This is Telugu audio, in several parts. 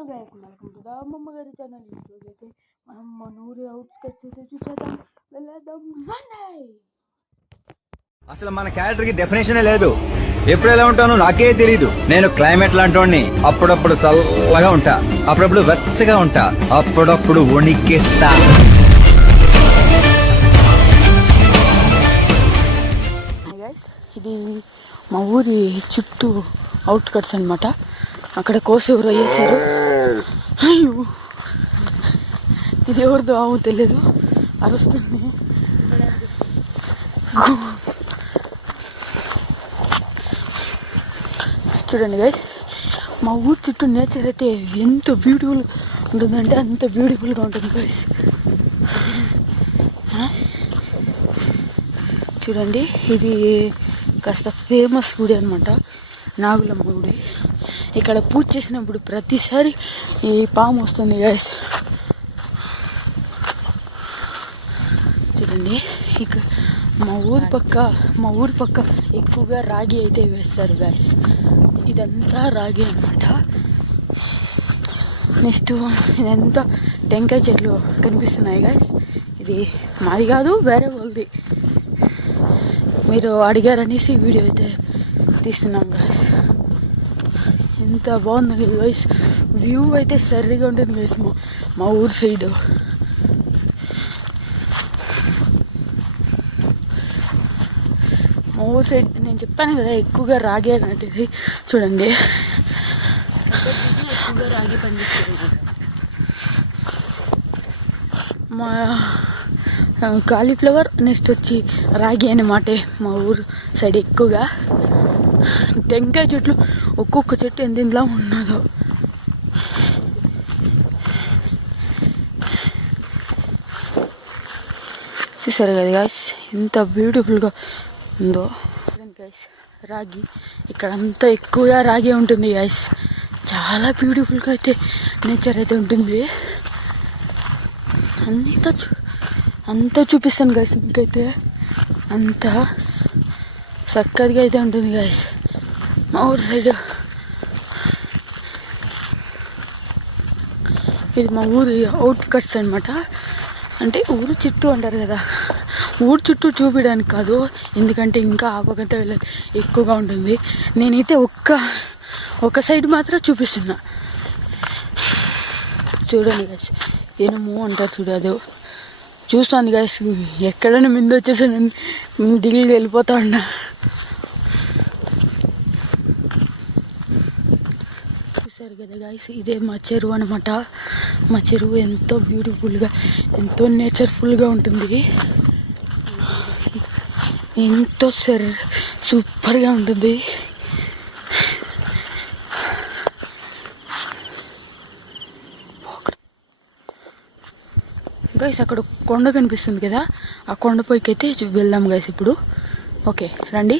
Hello guys, welcome to the అమ్మమ్మ గారి ఛానల్. ఈరోజు అయితే మనం మన ఊరి అవుట్స్కట్స్ అయితే చూసేద్దాం. వెళ్ళేద్దాం రండి. అసలు మన క్యారెక్టర్ కి డెఫినేషన్ లేదు. ఎప్పుడు ఎలా ఉంటానో నాకే తెలీదు. నేను క్లైమేట్ లాంటోని. అప్పుడప్పుడు చల్లగా ఉంటా, అప్పుడప్పుడు వెచ్చగా ఉంటా, అప్పుడప్పుడు వణికిస్తా. ఇది మా ఊరి చుట్టూ అవుట్కట్స్ అనమాట. అక్కడ కోసి ఎవరో వేసారు. అయ్యో, ఇది ఎవరిదో ఆవు తెలియదు, అరుస్తుంది. చూడండి గైస్, మా ఊరి చుట్టూ నేచర్ అయితే ఎంత బ్యూటిఫుల్ ఉంటుందంటే అంత బ్యూటిఫుల్గా ఉంటుంది గైస్. చూడండి, ఇది కాస్త ఫేమస్ గుడి అనమాట, నాగులమ్మ గుడి. ఇక్కడ పూజ చేసినప్పుడు ప్రతిసారి ఈ పాము వస్తుంది గైస్. చూడండి, ఇక మా ఊరి పక్క ఎక్కువగా రాగి అయితే వేస్తారు గైస్. ఇదంతా రాగి అనమాట. నెక్స్ట్ ఇదంతా టెంకాయ చెట్లు కనిపిస్తున్నాయి గైస్. ఇది మాది కాదు, వేరే వాళ్ళది. మీరు అడిగారనేసి వీడియో అయితే తీస్తున్నాం గైస్. ఎంత బాగుంది గైస్, వ్యూ అయితే సరిగా ఉంటుంది గైస్ మా ఊరు సైడ్. మా ఊరు సైడ్ నేను చెప్పాను కదా ఎక్కువగా రాగే నాటిది. చూడండి, ఎక్కువగా రాగి పండిస్తారు. మా కాలీఫ్లవర్ నెక్స్ట్ వచ్చి రాగి అన్నమాట మా ఊరు సైడ్ ఎక్కువగా. టెంకాయ చెట్లు ఒక్కొక్క చెట్టు ఎంతలా ఉన్నదో. చూసారు కదా గైస్, ఎంత బ్యూటిఫుల్గా ఉందో గైస్. రాగి ఇక్కడంతా ఎక్కువగా రాగి ఉంటుంది గైస్. చాలా బ్యూటిఫుల్గా అయితే నేచర్ అయితే ఉంటుంది. అంతా చూపిస్తాను గైస్ మీకైతే. అంత చక్కగా అయితే ఉంటుంది గైస్ మా ఊరు సైడ్. ఇది మా ఊరి అవుట్కట్స్ అనమాట. అంటే ఊరు చుట్టూ అంటారు కదా, ఊరు చుట్టూ చూపించడానికి కాదు, ఎందుకంటే ఇంకా ఆపకంటే వెళ్ళాలి ఎక్కువగా ఉంటుంది. నేనైతే ఒక సైడ్ మాత్రం చూపిస్తున్నా. చూడండి గైస్, ఏనమో అంటారు చూడదు. చూస్తాను గైస్, ఎక్కడైనా ముందు వచ్చేసాను ఢిల్లీ వెళ్ళిపోతా ఉన్నా. చూసారు కదా గైస్, ఇదే మా చెరువు అనమాట. మా చెరువు ఎంతో బ్యూటిఫుల్గా, ఎంతో నేచర్ఫుల్గా ఉంటుంది. ఎంతో సూపర్గా ఉంటుంది. గైస్, అక్కడ కొండ కనిపిస్తుంది కదా, ఆ కొండపైకి అయితే వెళ్దాం గైస్ ఇప్పుడు. ఓకే రండి.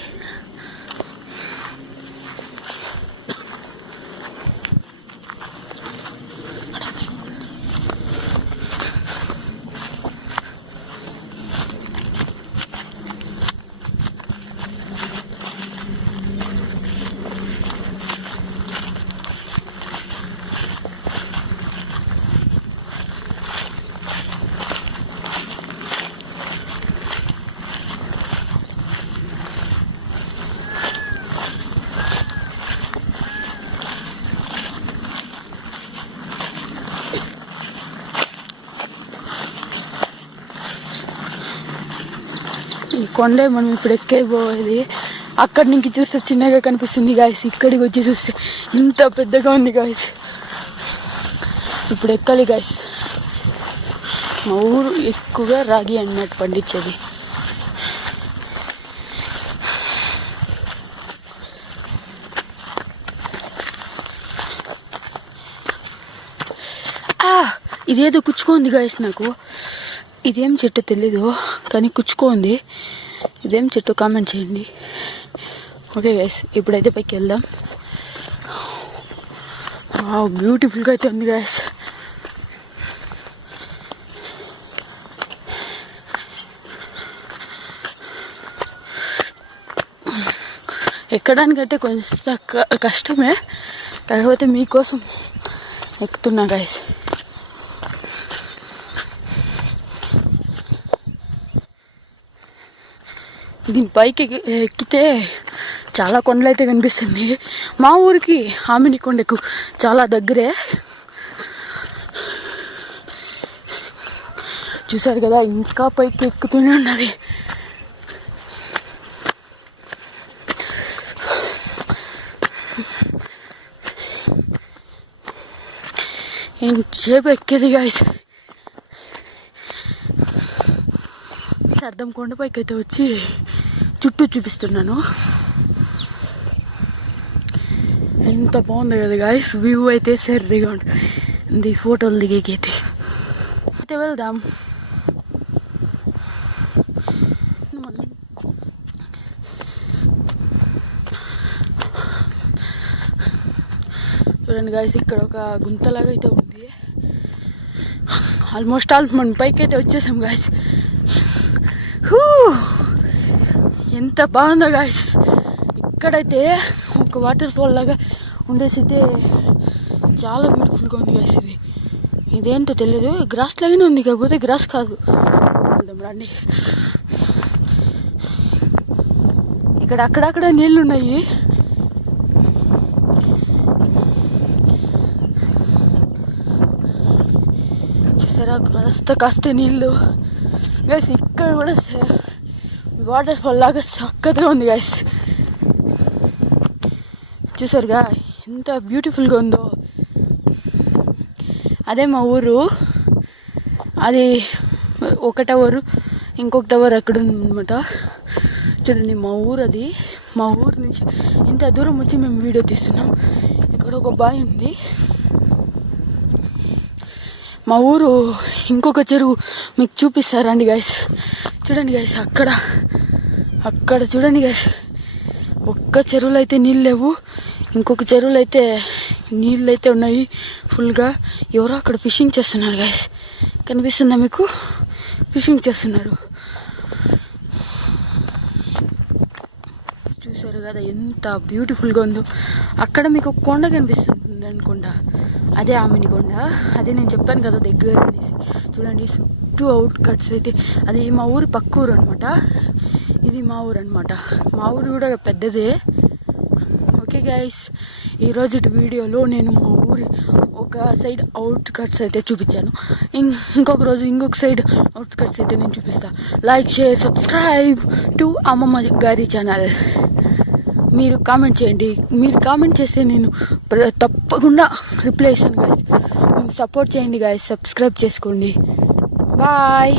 ఈ కొండే మనం ఇప్పుడు ఎక్కేపోయేది. అక్కడి నుంచి చూస్తే చిన్నగా కనిపిస్తుంది గాయస్, ఇక్కడికి వచ్చి చూస్తే ఇంత పెద్దగా ఉంది గాయస్. ఇప్పుడు ఎక్కాలి గాయస్. మా ఊరు ఎక్కువగా రాగి అన్నట్టు పండించేది. ఇదేదో కుచ్చుకోంది గాయస్ నాకు. ఇదేం చెట్టు తెలీదు కానీ కుచ్చుకోంది. ఇదేం చెట్టు కామెంట్ చేయండి. ఓకే గైస్, ఇప్పుడైతే పైకి వెళ్దాం. బ్యూటిఫుల్గా అయితే ఉంది గైస్. ఎక్కడానికంటే కొంచెం కష్టమే, కాకపోతే మీకోసం ఎక్కుతున్నా గైస్. దీని పైకి ఎక్కితే చాలా కొండలు అయితే కనిపిస్తుంది. మా ఊరికి ఆమిని కొండకు చాలా దగ్గరే. చూసారు కదా, ఇంకా పైకి ఎక్కుతూనే ఉన్నది. ఇంతసేపు ఎక్కేది గాయస్. అర్థం కొండపైకి అయితే వచ్చి చుట్టూ చూపిస్తున్నాను. ఎంత బాగుంది కదా గాయస్, వ్యూ అయితే సరిగా ఉంటుంది ఫోటోలు దిగేకైతే. అయితే వెళ్దాం. చూడండి గాయస్, ఇక్కడ ఒక గుంతలాగా అయితే ఉంది. ఆల్మోస్ట్ మన పైకి అయితే వచ్చేసాం గాయస్. ఎంత బాగుందో గాయస్. ఇక్కడైతే ఒక వాటర్ ఫాల్ లాగా ఉండేసి అయితే చాలా బ్యూటిఫుల్గా ఉంది గాయస్. ఇదేంటో తెలియదు, గ్రాస్ లాగానే ఉంది, కాకపోతే గ్రాస్ కాదు. రండి, ఇక్కడ అక్కడక్కడ నీళ్ళు ఉన్నాయి. చూసారా, కాస్త నీళ్ళు గైస్. ఇక్కడ కూడా వాటర్ ఫాల్ లాగా చక్కగా ఉంది గైస్. చూసారుగా ఎంత బ్యూటిఫుల్గా ఉందో. అదే మా ఊరు. అది ఒక టవర్, ఇంకొక టవర్ అక్కడ ఉందన్నమాట. చూడండి, మా ఊరు అది. మా ఊరు నుంచి ఇంత దూరం వచ్చి మేము వీడియో తీస్తున్నాం. ఇక్కడ ఒక బావి ఉంది. మా ఊరు ఇంకొక చెరువు మీకు చూపిస్తారండి గైస్. చూడండి గైస్, అక్కడ చూడండి గైస్. ఒక్క చెరువులో అయితే నీళ్ళు లేవు, ఇంకొక చెరువులో అయితే నీళ్ళు అయితే ఉన్నాయి ఫుల్గా. ఎవరో అక్కడ ఫిషింగ్ చేస్తున్నారు గైస్. కనిపిస్తుందా మీకు? ఫిషింగ్ చేస్తున్నారు. చూసారు కదా ఎంత బ్యూటిఫుల్గా ఉందో. అక్కడ మీకు కొండ కనిపిస్తుంది అనుకుంటా, అదే ఆమిని కొండ. అదే నేను చెప్పాను కదా దగ్గర అనేసి. చూడండి, చుట్టూ అవుట్ కట్స్ అయితే. అది మా ఊరు పక్క ఊరు అనమాట. ఇది మా ఊరు అనమాట. మా ఊరు కూడా పెద్దదే. ఓకే గైస్, ఈరోజు వీడియోలో నేను మా ఊరి ఒక సైడ్ అవుట్ కట్స్ అయితే చూపించాను. ఇంకొక రోజు ఇంకొక సైడ్ అవుట్ కట్స్ అయితే నేను చూపిస్తాను. లైక్, షేర్, సబ్స్క్రైబ్ టు అమ్మమ్మ గారి ఛానల్. మీరు కామెంట్ చేయండి. మీరు కామెంట్ చేస్తే నేను తప్పకుండా రిప్లై ఇస్తాను గాయస్. సపోర్ట్ చేయండి గాయస్. సబ్స్క్రైబ్ చేసుకోండి. బాయ్.